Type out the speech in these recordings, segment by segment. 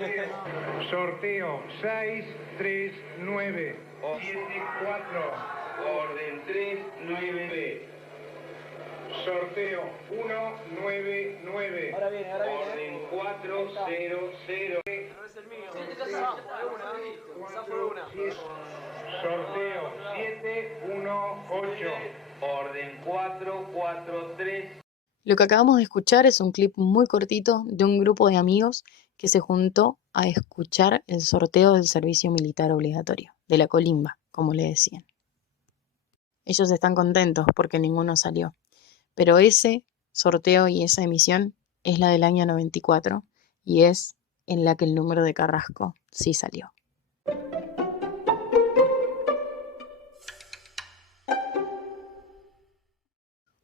Sorteo 639. 74. Orden 399. Sorteo 199. Ahora viene. Orden 400. No es el mío. Esa fue una. Sorteo 718. Orden 443. Lo que acabamos de escuchar es un clip muy cortito de un grupo de amigos que se juntó a escuchar el sorteo del servicio militar obligatorio, de la colimba, como le decían. Ellos están contentos porque ninguno salió, pero ese sorteo y esa emisión es la del año 94 y es en la que el número de Carrasco sí salió.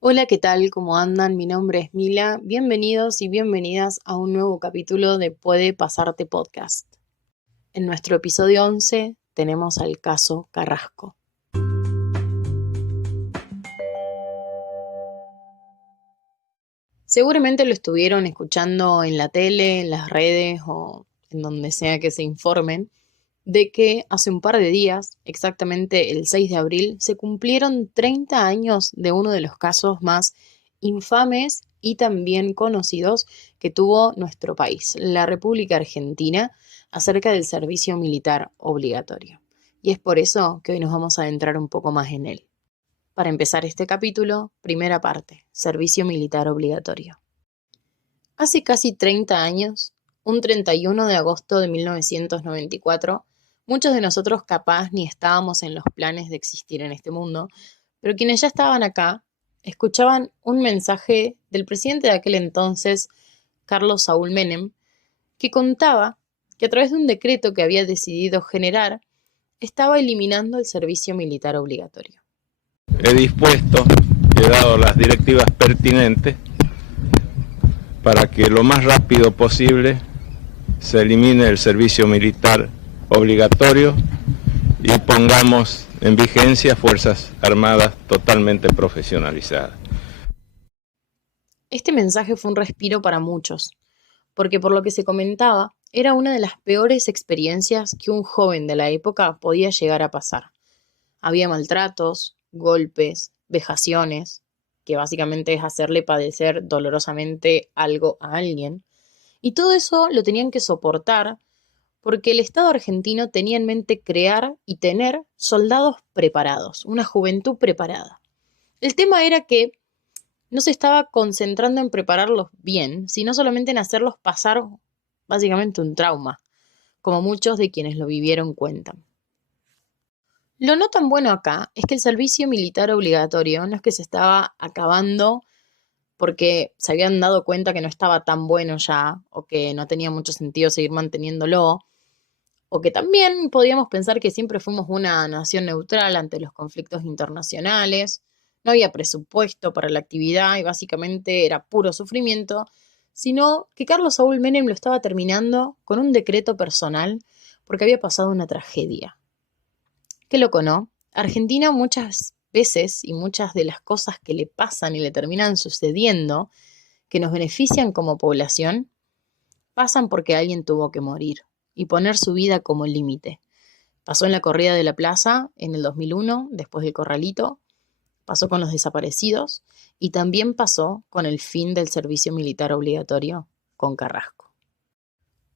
Hola, ¿qué tal? ¿Cómo andan? Mi nombre es Mila. Bienvenidos y bienvenidas a un nuevo capítulo de Puede Pasarte Podcast. En nuestro episodio 11 tenemos al caso Carrasco. Seguramente lo estuvieron escuchando en la tele, en las redes o en donde sea que se informen de que hace un par de días, exactamente el 6 de abril, se cumplieron 30 años de uno de los casos más infames y también conocidos que tuvo nuestro país, la República Argentina, acerca del servicio militar obligatorio. Y es por eso que hoy nos vamos a adentrar un poco más en él. Para empezar este capítulo, primera parte, servicio militar obligatorio. Hace casi 30 años, un 31 de agosto de 1994, muchos de nosotros capaz ni estábamos en los planes de existir en este mundo, pero quienes ya estaban acá escuchaban un mensaje del presidente de aquel entonces, Carlos Saúl Menem, que contaba que a través de un decreto que había decidido generar, estaba eliminando el servicio militar obligatorio. He dispuesto y he dado las directivas pertinentes para que lo más rápido posible se elimine el servicio militar obligatorio y pongamos en vigencia Fuerzas Armadas totalmente profesionalizadas. Este mensaje fue un respiro para muchos, porque por lo que se comentaba, era una de las peores experiencias que un joven de la época podía llegar a pasar. Había maltratos, golpes, vejaciones, que básicamente es hacerle padecer dolorosamente algo a alguien, y todo eso lo tenían que soportar porque el Estado argentino tenía en mente crear y tener soldados preparados, una juventud preparada. El tema era que no se estaba concentrando en prepararlos bien, sino solamente en hacerlos pasar básicamente un trauma, como muchos de quienes lo vivieron cuentan. Lo no tan bueno acá es que el servicio militar obligatorio no es que se estaba acabando porque se habían dado cuenta que no estaba tan bueno ya, o que no tenía mucho sentido seguir manteniéndolo, o que también podíamos pensar que siempre fuimos una nación neutral ante los conflictos internacionales, no había presupuesto para la actividad y básicamente era puro sufrimiento, sino que Carlos Saúl Menem lo estaba terminando con un decreto personal porque había pasado una tragedia. Qué loco, ¿no? Argentina muchas veces y muchas de las cosas que le pasan y le terminan sucediendo, que nos benefician como población, pasan porque alguien tuvo que morir y poner su vida como límite. Pasó en la corrida de la plaza en el 2001, después del Corralito, pasó con los desaparecidos y también pasó con el fin del servicio militar obligatorio con Carrasco.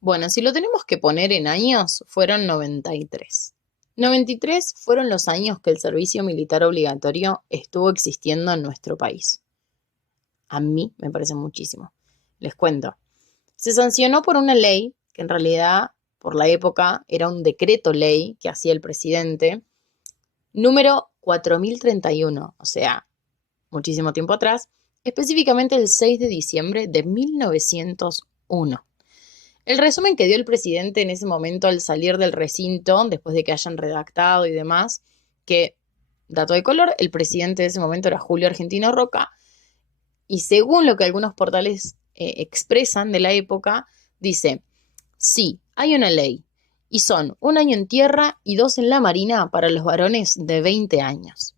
Bueno, si lo tenemos que poner en años, fueron 93. 93 fueron los años que el servicio militar obligatorio estuvo existiendo en nuestro país. A mí me parece muchísimo. Les cuento. Se sancionó por una ley que en realidad por la época era un decreto ley que hacía el presidente, número 4031, o sea, muchísimo tiempo atrás, específicamente el 6 de diciembre de 1901. El resumen que dio el presidente en ese momento al salir del recinto, después de que hayan redactado y demás, que, dato de color, el presidente de ese momento era Julio Argentino Roca, y según lo que algunos portales expresan de la época, dice: sí, hay una ley, y son 1 año en tierra y 2 en la marina para los varones de 20 años.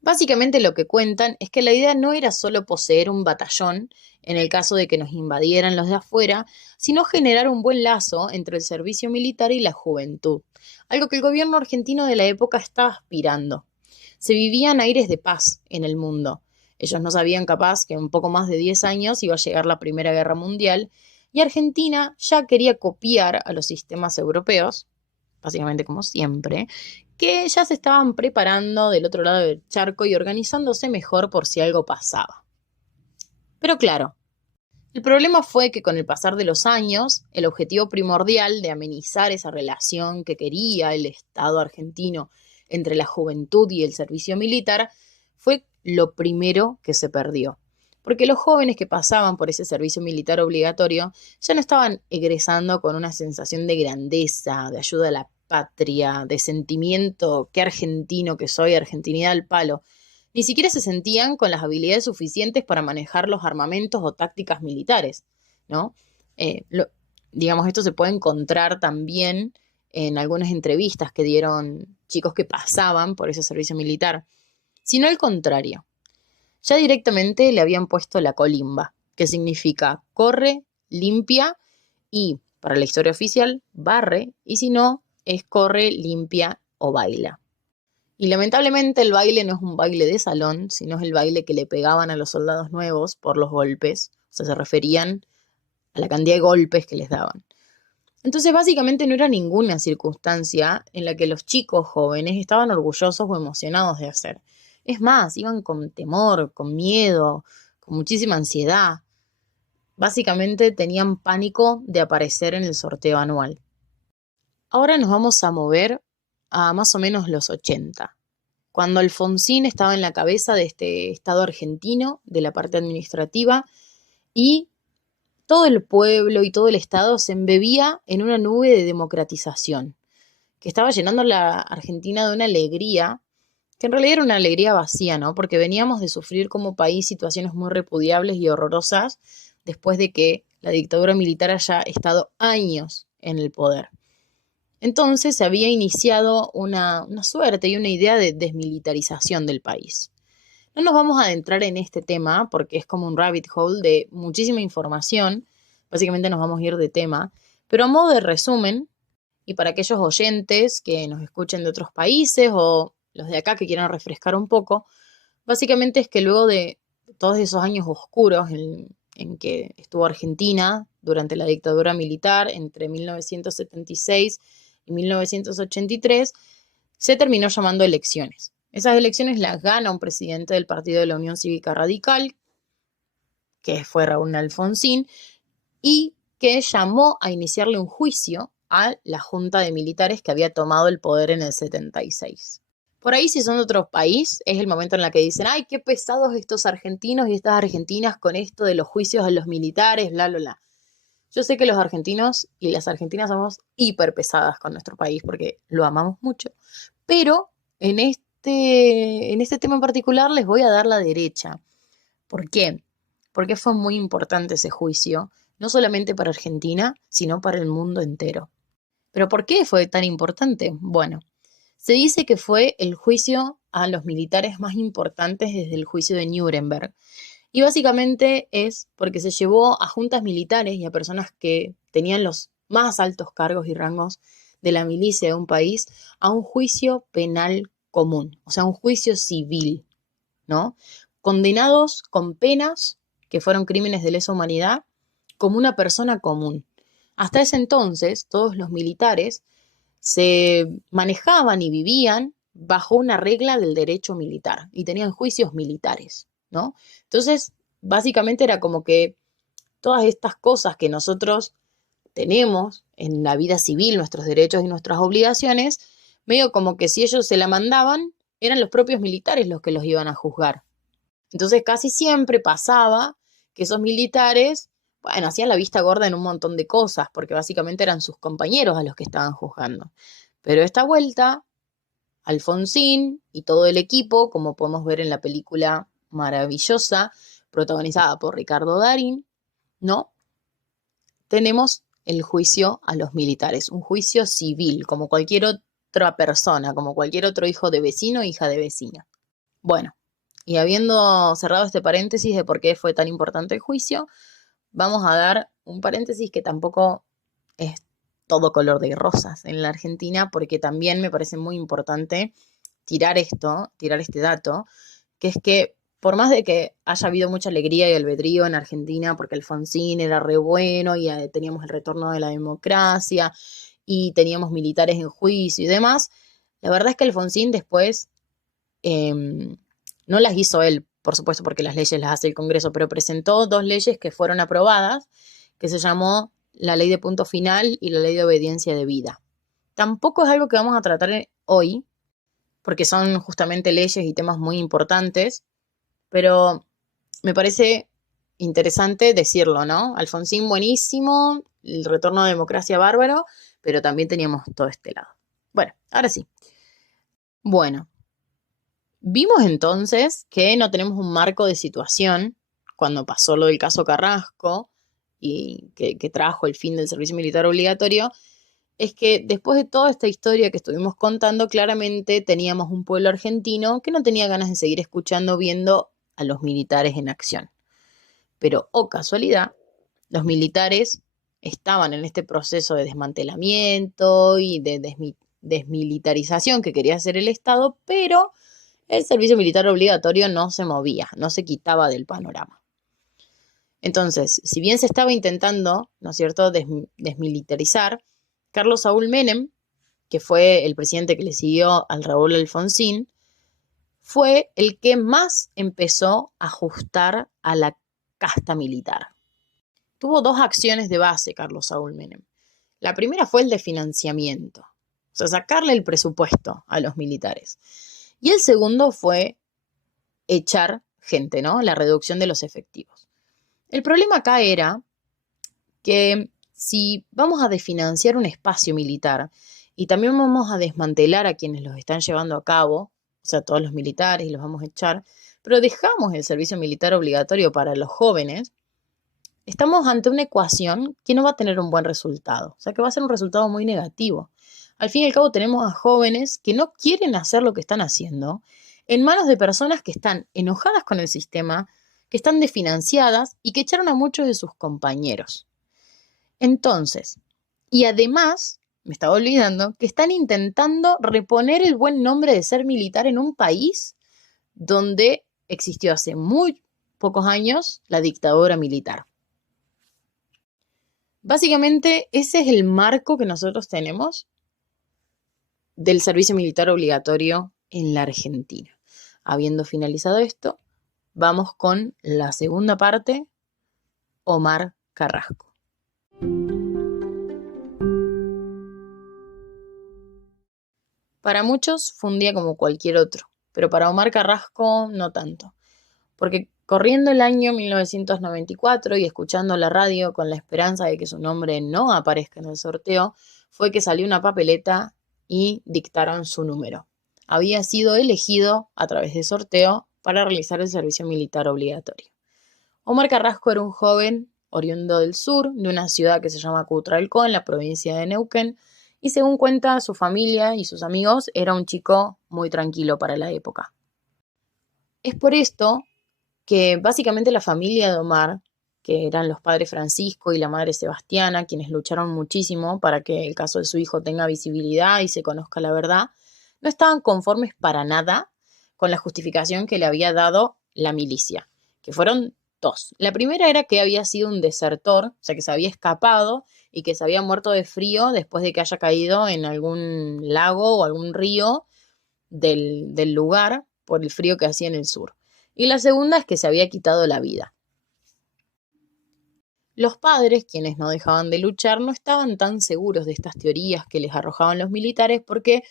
Básicamente lo que cuentan es que la idea no era solo poseer un batallón en el caso de que nos invadieran los de afuera, sino generar un buen lazo entre el servicio militar y la juventud, algo que el gobierno argentino de la época estaba aspirando. Se vivían aires de paz en el mundo. Ellos no sabían capaz que en un poco más de 10 años iba a llegar la Primera Guerra Mundial y Argentina ya quería copiar a los sistemas europeos, básicamente como siempre, que ya se estaban preparando del otro lado del charco y organizándose mejor por si algo pasaba. Pero claro, el problema fue que con el pasar de los años, el objetivo primordial de amenizar esa relación que quería el Estado argentino entre la juventud y el servicio militar fue lo primero que se perdió. Porque los jóvenes que pasaban por ese servicio militar obligatorio ya no estaban egresando con una sensación de grandeza, de ayuda a la patria, de sentimiento, qué argentino que soy, argentinidad al palo. Ni siquiera se sentían con las habilidades suficientes para manejar los armamentos o tácticas militares, ¿no? Digamos, esto se puede encontrar también en algunas entrevistas que dieron chicos que pasaban por ese servicio militar, sino al contrario. Ya directamente le habían puesto la colimba, que significa corre, limpia y, para la historia oficial, barre, y si no, es corre, limpia o baila. Y lamentablemente el baile no es un baile de salón, sino es el baile que le pegaban a los soldados nuevos por los golpes. O sea, se referían a la cantidad de golpes que les daban. Entonces, básicamente no era ninguna circunstancia en la que los chicos jóvenes estaban orgullosos o emocionados de hacer. Es más, iban con temor, con miedo, con muchísima ansiedad. Básicamente tenían pánico de aparecer en el sorteo anual. Ahora nos vamos a mover a más o menos los 80, cuando Alfonsín estaba en la cabeza de este Estado argentino, de la parte administrativa, y todo el pueblo y todo el Estado se embebía en una nube de democratización, que estaba llenando la Argentina de una alegría, que en realidad era una alegría vacía, ¿no? Porque veníamos de sufrir como país situaciones muy repudiables y horrorosas después de que la dictadura militar haya estado años en el poder. Entonces se había iniciado una suerte y una idea de desmilitarización del país. No nos vamos a adentrar en este tema porque es como un rabbit hole de muchísima información. Básicamente nos vamos a ir de tema. Pero a modo de resumen, y para aquellos oyentes que nos escuchen de otros países o los de acá que quieran refrescar un poco, básicamente es que luego de todos esos años oscuros en que estuvo Argentina durante la dictadura militar entre 1976 y 1983, se terminó llamando elecciones. Esas elecciones las gana un presidente del Partido de la Unión Cívica Radical, que fue Raúl Alfonsín, y que llamó a iniciarle un juicio a la junta de militares que había tomado el poder en el 76. Por ahí, si son de otro país, es el momento en el que dicen, ¡ay, qué pesados estos argentinos y estas argentinas con esto de los juicios a los militares, bla, bla, bla! Yo sé que los argentinos y las argentinas somos hiper pesadas con nuestro país porque lo amamos mucho, pero en este tema en particular les voy a dar la derecha. ¿Por qué? Porque fue muy importante ese juicio, no solamente para Argentina, sino para el mundo entero. ¿Pero por qué fue tan importante? Bueno, se dice que fue el juicio a los militares más importantes desde el juicio de Nuremberg. Y básicamente es porque se llevó a juntas militares y a personas que tenían los más altos cargos y rangos de la milicia de un país a un juicio penal común, o sea, un juicio civil, ¿no? Condenados con penas que fueron crímenes de lesa humanidad como una persona común. Hasta ese entonces, todos los militares se manejaban y vivían bajo una regla del derecho militar y tenían juicios militares, ¿no? Entonces, básicamente era como que todas estas cosas que nosotros tenemos en la vida civil, nuestros derechos y nuestras obligaciones, medio como que si ellos se la mandaban, eran los propios militares los que los iban a juzgar. Entonces, casi siempre pasaba que esos militares, bueno, hacían la vista gorda en un montón de cosas, porque básicamente eran sus compañeros a los que estaban juzgando. Pero esta vuelta, Alfonsín y todo el equipo, como podemos ver en la película maravillosa, protagonizada por Ricardo Darín, ¿no? Tenemos el juicio a los militares, un juicio civil, como cualquier otra persona, como cualquier otro hijo de vecino o hija de vecina. Bueno, y habiendo cerrado este paréntesis de por qué fue tan importante el juicio, vamos a dar un paréntesis que tampoco es todo color de rosas en la Argentina, porque también me parece muy importante tirar este dato, que es que por más de que haya habido mucha alegría y albedrío en Argentina, porque Alfonsín era re bueno y teníamos el retorno de la democracia y teníamos militares en juicio y demás, la verdad es que Alfonsín después no las hizo él, por supuesto, porque las leyes las hace el Congreso, pero presentó 2 leyes que fueron aprobadas, que se llamó la Ley de Punto Final y la Ley de Obediencia Debida. Tampoco es algo que vamos a tratar hoy, porque son justamente leyes y temas muy importantes, pero me parece interesante decirlo, ¿no? Alfonsín buenísimo, el retorno a la democracia bárbaro, pero también teníamos todo este lado. Bueno, ahora sí. Bueno, vimos entonces que no tenemos un marco de situación cuando pasó lo del caso Carrasco y que trajo el fin del servicio militar obligatorio, es que después de toda esta historia que estuvimos contando, claramente teníamos un pueblo argentino que no tenía ganas de seguir escuchando, viendo a los militares en acción. Pero, oh casualidad, los militares estaban en este proceso de desmantelamiento y de desmilitarización que quería hacer el Estado, pero el servicio militar obligatorio no se movía, no se quitaba del panorama. Entonces, si bien se estaba intentando, ¿no es cierto?, desmilitarizar, Carlos Saúl Menem, que fue el presidente que le siguió al Raúl Alfonsín, fue el que más empezó a ajustar a la casta militar. Tuvo 2 acciones de base Carlos Saúl Menem. La primera fue el de financiamiento, o sea, sacarle el presupuesto a los militares. Y el segundo fue echar gente, ¿no? La reducción de los efectivos. El problema acá era que si vamos a desfinanciar un espacio militar y también vamos a desmantelar a quienes los están llevando a cabo, o sea, todos los militares y los vamos a echar, pero dejamos el servicio militar obligatorio para los jóvenes, estamos ante una ecuación que no va a tener un buen resultado, o sea, que va a ser un resultado muy negativo. Al fin y al cabo tenemos a jóvenes que no quieren hacer lo que están haciendo en manos de personas que están enojadas con el sistema, que están desfinanciadas y que echaron a muchos de sus compañeros. Entonces, y además, me estaba olvidando, que están intentando reponer el buen nombre de ser militar en un país donde existió hace muy pocos años la dictadura militar. Básicamente, ese es el marco que nosotros tenemos del servicio militar obligatorio en la Argentina. Habiendo finalizado esto, vamos con la segunda parte, Omar Carrasco. Para muchos fue un día como cualquier otro, pero para Omar Carrasco no tanto, porque corriendo el año 1994 y escuchando la radio con la esperanza de que su nombre no aparezca en el sorteo, fue que salió una papeleta y dictaron su número. Había sido elegido a través de sorteo para realizar el servicio militar obligatorio. Omar Carrasco era un joven oriundo del sur, de una ciudad que se llama Cutralcó, en la provincia de Neuquén, y según cuenta su familia y sus amigos, era un chico muy tranquilo para la época. Es por esto que básicamente la familia de Omar, que eran los padres Francisco y la madre Sebastiana, quienes lucharon muchísimo para que el caso de su hijo tenga visibilidad y se conozca la verdad, no estaban conformes para nada con la justificación que le había dado la milicia, que fueron 2. La primera era que había sido un desertor, o sea, que se había escapado y que se había muerto de frío después de que haya caído en algún lago o algún río del lugar por el frío que hacía en el sur. Y la segunda es que se había quitado la vida. Los padres, quienes no dejaban de luchar, no estaban tan seguros de estas teorías que les arrojaban los militares porque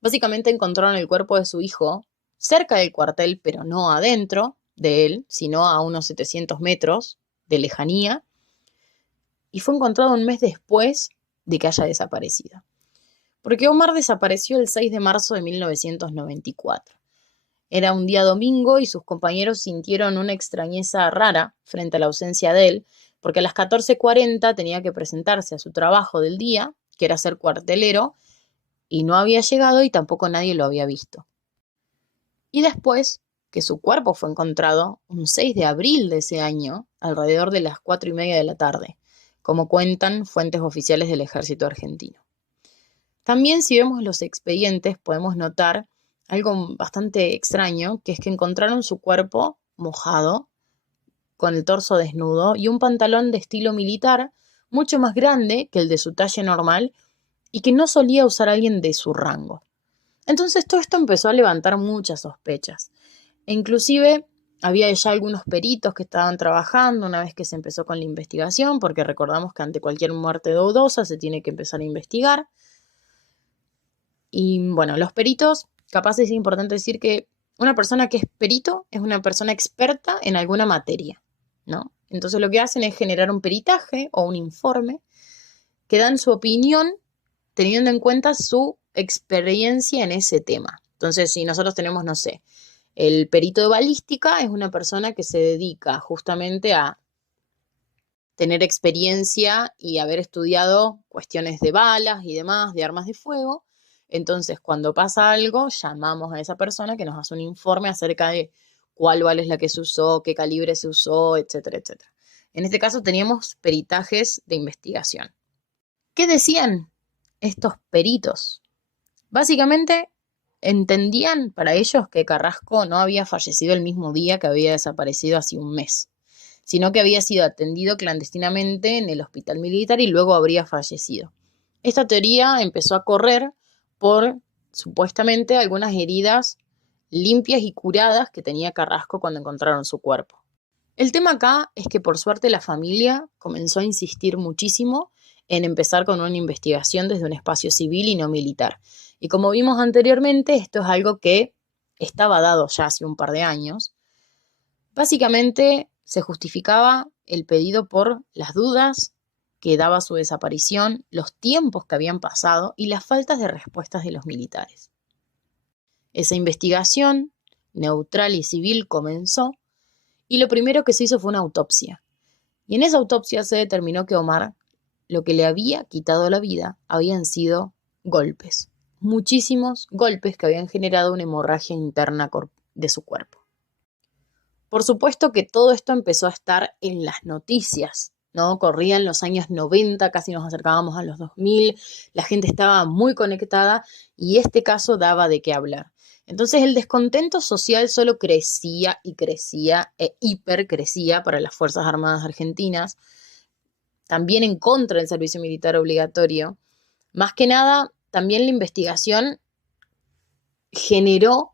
básicamente encontraron el cuerpo de su hijo cerca del cuartel, pero no adentro de él, sino a unos 700 metros de lejanía, y fue encontrado un mes después de que haya desaparecido. Porque Omar desapareció el 6 de marzo de 1994. Era un día domingo y sus compañeros sintieron una extrañeza rara frente a la ausencia de él, porque a las 14:40 tenía que presentarse a su trabajo del día, que era ser cuartelero, y no había llegado y tampoco nadie lo había visto. Y después que su cuerpo fue encontrado un 6 de abril de ese año, alrededor de las 4:30 de la tarde, como cuentan fuentes oficiales del ejército argentino. También, si vemos los expedientes, podemos notar algo bastante extraño, que es que encontraron su cuerpo mojado, con el torso desnudo y un pantalón de estilo militar mucho más grande que el de su talla normal y que no solía usar alguien de su rango. Entonces todo esto empezó a levantar muchas sospechas. E inclusive había ya algunos peritos que estaban trabajando una vez que se empezó con la investigación, porque recordamos que ante cualquier muerte dudosa se tiene que empezar a investigar. Y bueno, los peritos, capaz es importante decir que una persona que es perito es una persona experta en alguna materia, ¿no? Entonces lo que hacen es generar un peritaje o un informe que dan su opinión teniendo en cuenta su experiencia en ese tema. Entonces, si nosotros tenemos, no sé, el perito de balística es una persona que se dedica justamente a tener experiencia y haber estudiado cuestiones de balas y demás, de armas de fuego. Entonces, cuando pasa algo, llamamos a esa persona que nos hace un informe acerca de cuál bala es la que se usó, qué calibre se usó, etcétera, etcétera. En este caso teníamos peritajes de investigación. ¿Qué decían estos peritos? Básicamente entendían para ellos que Carrasco no había fallecido el mismo día que había desaparecido hace un mes, sino que había sido atendido clandestinamente en el hospital militar y luego habría fallecido. Esta teoría empezó a correr por, supuestamente, algunas heridas limpias y curadas que tenía Carrasco cuando encontraron su cuerpo. El tema acá es que por suerte la familia comenzó a insistir muchísimo en empezar con una investigación desde un espacio civil y no militar. Y como vimos anteriormente, esto es algo que estaba dado ya hace un par de años. Básicamente se justificaba el pedido por las dudas que daba su desaparición, los tiempos que habían pasado y las faltas de respuestas de los militares. Esa investigación neutral y civil comenzó y lo primero que se hizo fue una autopsia. Y en esa autopsia se determinó que Omar, lo que le había quitado la vida, habían sido golpes. Muchísimos golpes que habían generado una hemorragia interna de su cuerpo. Por supuesto que todo esto empezó a estar en las noticias, ¿no? Corrían los años 90, casi nos acercábamos a los 2000, la gente estaba muy conectada y este caso daba de qué hablar. Entonces el descontento social solo crecía y crecía e hipercrecía para las Fuerzas Armadas Argentinas, también en contra del servicio militar obligatorio. Más que nada, también la investigación generó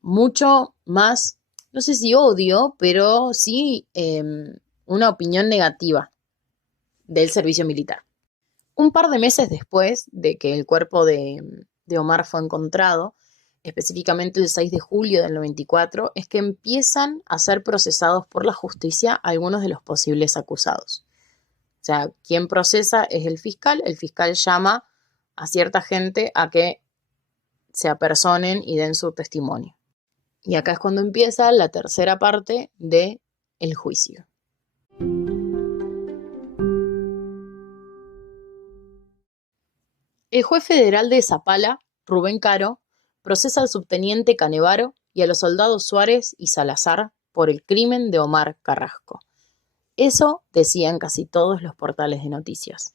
mucho más, no sé si odio, pero sí una opinión negativa del servicio militar. Un par de meses después de que el cuerpo de Omar fue encontrado, específicamente el 6 de julio del 94, es que empiezan a ser procesados por la justicia algunos de los posibles acusados. O sea, quien procesa es el fiscal llama a cierta gente a que se apersonen y den su testimonio. Y acá es cuando empieza la tercera parte del juicio. El juez federal de Zapala, Rubén Caro, procesa al subteniente Canevaro y a los soldados Suárez y Salazar por el crimen de Omar Carrasco. Eso decían casi todos los portales de noticias.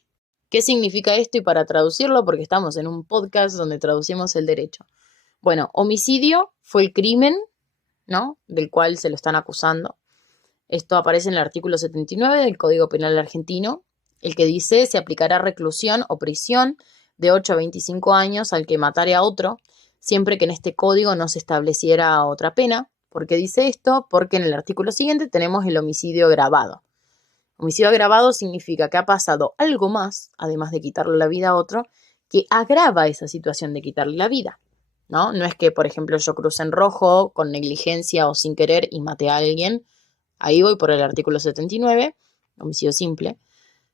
¿Qué significa esto? Y para traducirlo, porque estamos en un podcast donde traducimos el derecho. Bueno, homicidio fue el crimen, ¿no?, del cual se lo están acusando. Esto aparece en el artículo 79 del Código Penal argentino, el que dice: se aplicará reclusión o prisión de 8 a 25 años al que matare a otro, siempre que en este código no se estableciera otra pena. ¿Por qué dice esto? Porque en el artículo siguiente tenemos el homicidio agravado. Homicidio agravado significa que ha pasado algo más, además de quitarle la vida a otro, que agrava esa situación de quitarle la vida, ¿no? No es que, por ejemplo, yo cruce en rojo con negligencia o sin querer y maté a alguien. Ahí voy por el artículo 79, homicidio simple.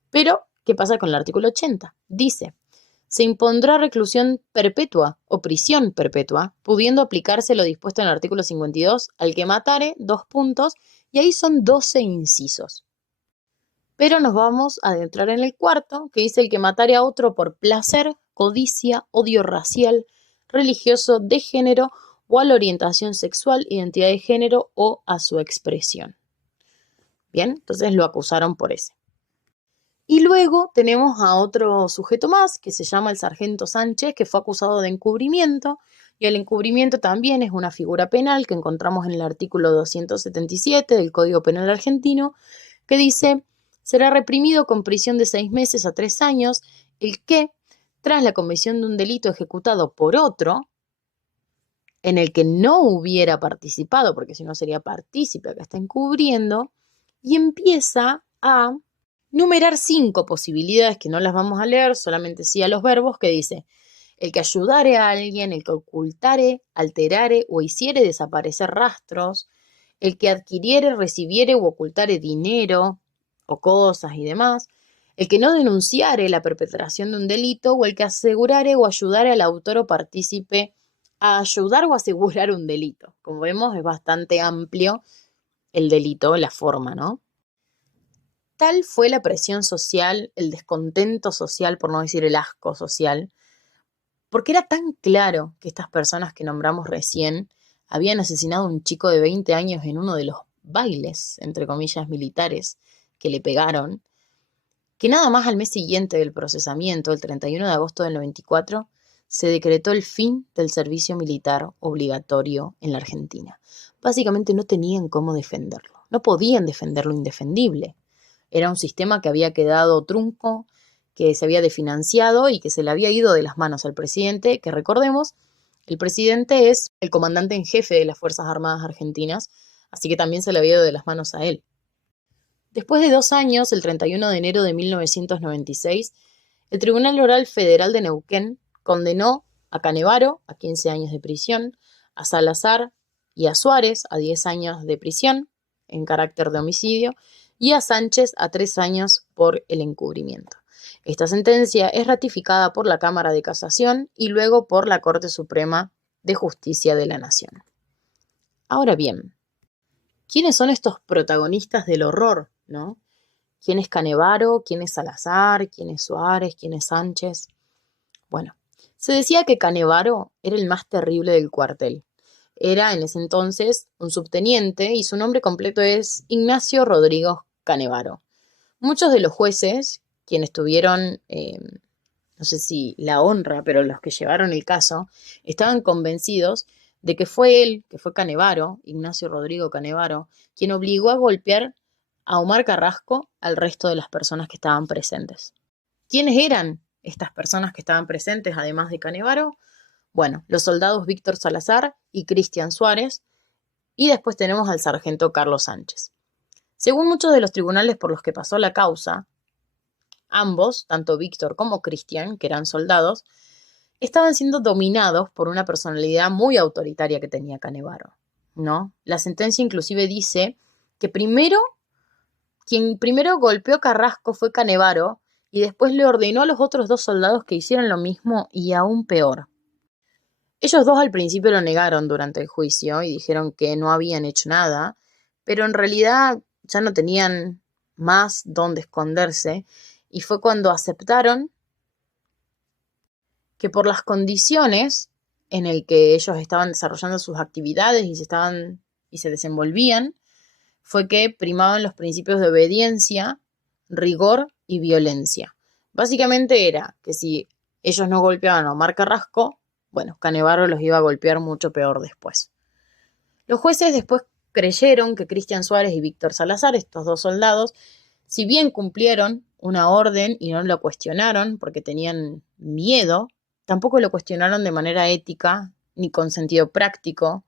Pero, ¿qué pasa con el artículo 80? Dice: se impondrá reclusión perpetua o prisión perpetua, pudiendo aplicarse lo dispuesto en el artículo 52 al que matare, y ahí son 12 incisos. Pero nos vamos a adentrar en el cuarto, que dice: el que matare a otro por placer, codicia, odio racial, religioso, de género o a la orientación sexual, identidad de género o a su expresión. Bien, entonces lo acusaron por ese. Y luego tenemos a otro sujeto más que se llama el sargento Sánchez, que fue acusado de encubrimiento, y el encubrimiento también es una figura penal que encontramos en el artículo 277 del Código Penal argentino, que dice: será reprimido con prisión de 6 meses a 3 años el que, tras la comisión de un delito ejecutado por otro, en el que no hubiera participado, porque si no sería partícipe, que está encubriendo, y empieza a numerar 5 posibilidades que no las vamos a leer, solamente sí a los verbos, que dice: el que ayudare a alguien, el que ocultare, alterare o hiciere desaparecer rastros, el que adquiriere, recibiere u ocultare dinero o cosas y demás, el que no denunciare la perpetración de un delito o el que asegurare o ayudare al autor o partícipe a ayudar o asegurar un delito. Como vemos, es bastante amplio el delito, la forma, ¿no? Tal fue la presión social, el descontento social, por no decir el asco social, porque era tan claro que estas personas que nombramos recién habían asesinado a un chico de 20 años en uno de los bailes, entre comillas, militares que le pegaron, que nada más al mes siguiente del procesamiento, el 31 de agosto del 94, se decretó el fin del servicio militar obligatorio en la Argentina. Básicamente no tenían cómo defenderlo, no podían defender lo indefendible. Era un sistema que había quedado trunco, que se había desfinanciado y que se le había ido de las manos al presidente, que recordemos, el presidente es el comandante en jefe de las Fuerzas Armadas Argentinas, así que también se le había ido de las manos a él. Después de 2 años, el 31 de enero de 1996, el Tribunal Oral Federal de Neuquén condenó a Canevaro a 15 años de prisión, a Salazar y a Suárez a 10 años de prisión en carácter de homicidio, y a Sánchez a 3 años por el encubrimiento. Esta sentencia es ratificada por la Cámara de Casación y luego por la Corte Suprema de Justicia de la Nación. Ahora bien, ¿quiénes son estos protagonistas del horror, no? ¿Quién es Canevaro? ¿Quién es Salazar? ¿Quién es Suárez? ¿Quién es Sánchez? Bueno, se decía que Canevaro era el más terrible del cuartel. Era en ese entonces un subteniente y su nombre completo es Ignacio Rodrigo Canevaro. Muchos de los jueces, quienes tuvieron, no sé si la honra, pero los que llevaron el caso, estaban convencidos de que fue él, que fue Canevaro, Ignacio Rodrigo Canevaro, quien obligó a golpear a Omar Carrasco al resto de las personas que estaban presentes. ¿Quiénes eran estas personas que estaban presentes, además de Canevaro? Bueno, los soldados Víctor Salazar y Cristian Suárez, y después tenemos al sargento Carlos Sánchez. Según muchos de los tribunales por los que pasó la causa, ambos, tanto Víctor como Cristian, que eran soldados, estaban siendo dominados por una personalidad muy autoritaria que tenía Canevaro, ¿no? La sentencia inclusive dice que quien primero golpeó a Carrasco fue Canevaro y después le ordenó a los otros 2 soldados que hicieran lo mismo y aún peor. Ellos 2 al principio lo negaron durante el juicio y dijeron que no habían hecho nada, pero en realidad ya no tenían más dónde esconderse y fue cuando aceptaron que por las condiciones en el que ellos estaban desarrollando sus actividades y se desenvolvían, fue que primaban los principios de obediencia, rigor y violencia. Básicamente era que si ellos no golpeaban a Omar Carrasco, bueno, Canevaro los iba a golpear mucho peor después. Los jueces después creyeron que Cristian Suárez y Víctor Salazar, estos 2 soldados, si bien cumplieron una orden y no lo cuestionaron porque tenían miedo, tampoco lo cuestionaron de manera ética ni con sentido práctico.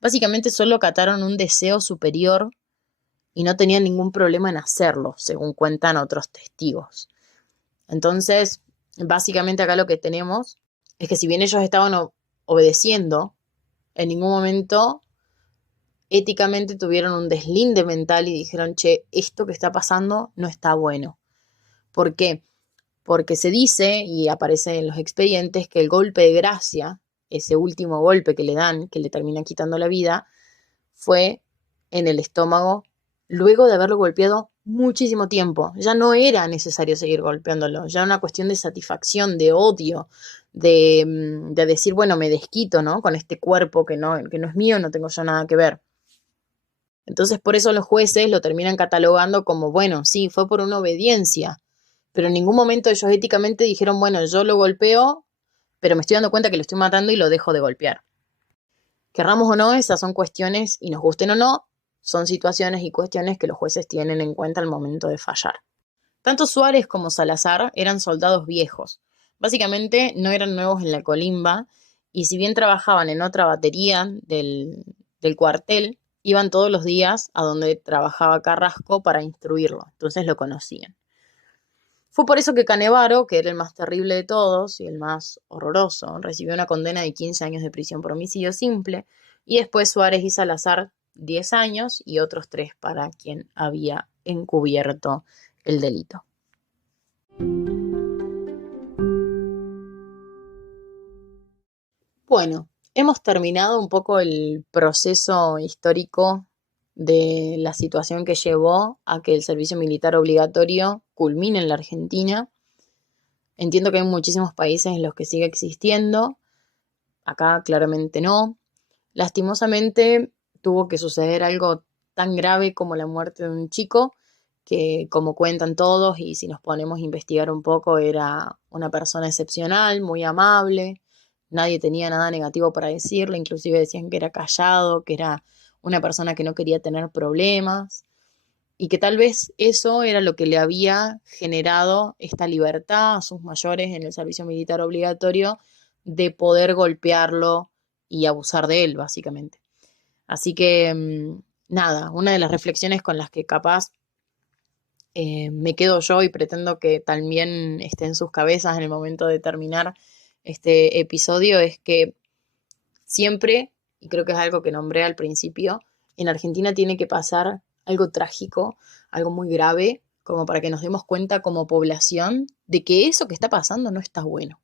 Básicamente solo acataron un deseo superior y no tenían ningún problema en hacerlo, según cuentan otros testigos. Entonces, básicamente acá lo que tenemos es que si bien ellos estaban obedeciendo, en ningún momento éticamente tuvieron un deslinde mental y dijeron, che, esto que está pasando no está bueno. ¿Por qué? Porque se dice, y aparece en los expedientes, que el golpe de gracia, ese último golpe que le dan, que le termina quitando la vida, fue en el estómago, luego de haberlo golpeado muchísimo tiempo. Ya no era necesario seguir golpeándolo, ya era una cuestión de satisfacción, de odio, de decir, bueno, me desquito, ¿no? Con este cuerpo que no es mío, no tengo yo nada que ver. Entonces, por eso los jueces lo terminan catalogando como, bueno, sí, fue por una obediencia, pero en ningún momento ellos éticamente dijeron, bueno, yo lo golpeo, pero me estoy dando cuenta que lo estoy matando y lo dejo de golpear. Querramos o no, esas son cuestiones, y nos gusten o no, son situaciones y cuestiones que los jueces tienen en cuenta al momento de fallar. Tanto Suárez como Salazar eran soldados viejos. Básicamente no eran nuevos en la colimba, y si bien trabajaban en otra batería del cuartel, iban todos los días a donde trabajaba Carrasco para instruirlo, entonces lo conocían. Fue por eso que Canevaro, que era el más terrible de todos y el más horroroso, recibió una condena de 15 años de prisión por homicidio simple, y después Suárez y Salazar 10 años y otros 3 para quien había encubierto el delito. Bueno, hemos terminado un poco el proceso histórico de la situación que llevó a que el servicio militar obligatorio culmine en la Argentina. Entiendo que hay muchísimos países en los que sigue existiendo. Acá claramente no. Lastimosamente tuvo que suceder algo tan grave como la muerte de un chico que, como cuentan todos, y si nos ponemos a investigar un poco, era una persona excepcional, muy amable. Nadie tenía nada negativo para decirle, inclusive decían que era callado, que era una persona que no quería tener problemas y que tal vez eso era lo que le había generado esta libertad a sus mayores en el servicio militar obligatorio de poder golpearlo y abusar de él, básicamente. Así que, nada, una de las reflexiones con las que capaz me quedo yo y pretendo que también esté en sus cabezas en el momento de terminar este episodio es que siempre, y creo que es algo que nombré al principio, en Argentina tiene que pasar algo trágico, algo muy grave, como para que nos demos cuenta como población de que eso que está pasando no está bueno,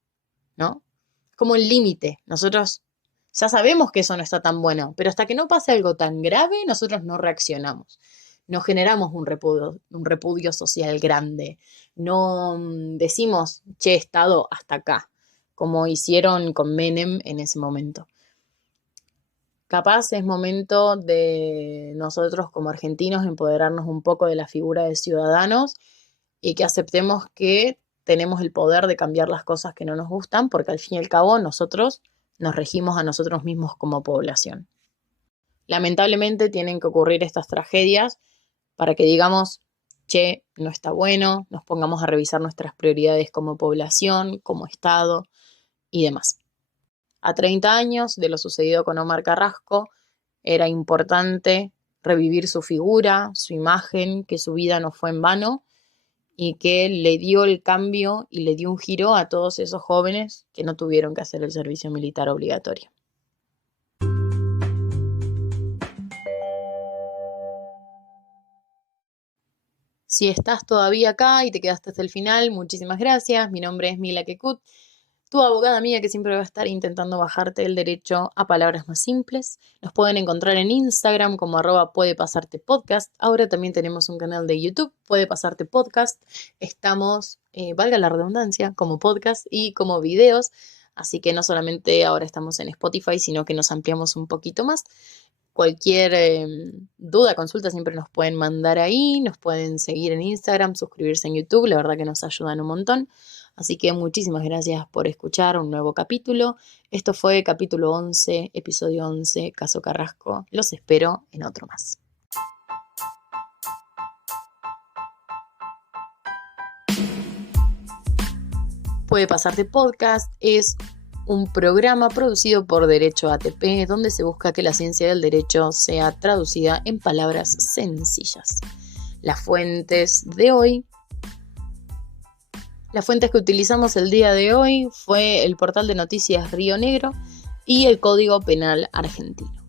¿no? Es como el límite. Nosotros ya sabemos que eso no está tan bueno, pero hasta que no pase algo tan grave, nosotros no reaccionamos. No generamos un repudio social grande. No decimos, che, Estado, hasta acá, como hicieron con Menem en ese momento. Capaz es momento de nosotros como argentinos empoderarnos un poco de la figura de ciudadanos y que aceptemos que tenemos el poder de cambiar las cosas que no nos gustan, porque al fin y al cabo nosotros nos regimos a nosotros mismos como población. Lamentablemente tienen que ocurrir estas tragedias para que digamos, che, no está bueno, nos pongamos a revisar nuestras prioridades como población, como Estado y demás. A 30 años de lo sucedido con Omar Carrasco, era importante revivir su figura, su imagen, que su vida no fue en vano y que le dio el cambio y le dio un giro a todos esos jóvenes que no tuvieron que hacer el servicio militar obligatorio. Si estás todavía acá y te quedaste hasta el final, muchísimas gracias. Mi nombre es Mila Kekut, tu abogada amiga que siempre va a estar intentando bajarte el derecho a palabras más simples. Nos pueden encontrar en Instagram como @puedepasartepodcast. Ahora también tenemos un canal de YouTube, Puede Pasarte Podcast. Estamos, valga la redundancia, como podcast y como videos. Así que no solamente ahora estamos en Spotify, sino que nos ampliamos un poquito más. Cualquier duda, consulta, siempre nos pueden mandar ahí, nos pueden seguir en Instagram, suscribirse en YouTube, la verdad que nos ayudan un montón. Así que muchísimas gracias por escuchar un nuevo capítulo. Esto fue capítulo 11, episodio 11, Caso Carrasco. Los espero en otro más. Puede Pasarte Podcast es un programa producido por Derecho ATP, donde se busca que la ciencia del derecho sea traducida en palabras sencillas. Las fuentes que utilizamos el día de hoy fue el portal de noticias Río Negro y el Código Penal argentino.